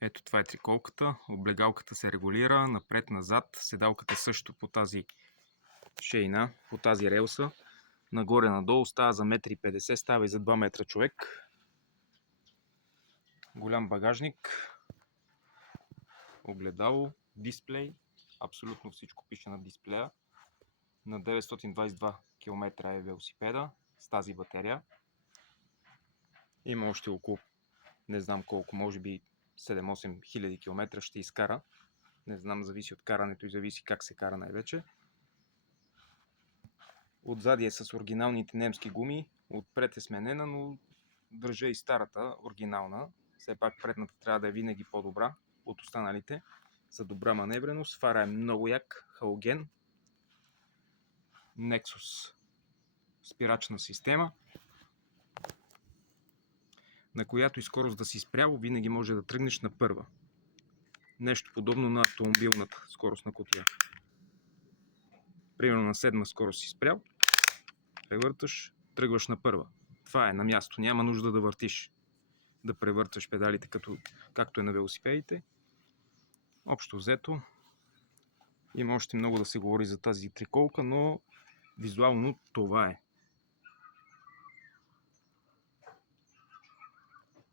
Ето това е триколката. Облегалката се регулира напред-назад. Седалката също по тази шейна, по тази релса. Нагоре-надолу става за 1,50 м, става и за 2 метра човек. Голям багажник. Огледало, дисплей. Абсолютно всичко пише на дисплея. На 922 км е велосипеда с тази батерия. Има още около, не знам колко, може би 7-8 хиляди км ще изкара. Не знам, зависи от карането и зависи как се кара най-вече. Отзади е с оригиналните немски гуми. Отпред е сменена, но държа и старата, оригинална. Все пак предната трябва да е винаги по-добра от останалите. За добра маневреност. Фара е много як, халоген. Nexus спирачна система, на която и скорост да си спрял, винаги може да тръгнеш на първа. Нещо подобно на автомобилната скоростна кутия. Примерно на 7 скорост си спрял, превърташ, тръгваш на първа. Това е на място, няма нужда да въртиш, да превърташ педалите, както е на велосипедите. Общо взето, има още много да се говори за тази триколка, но визуално това е.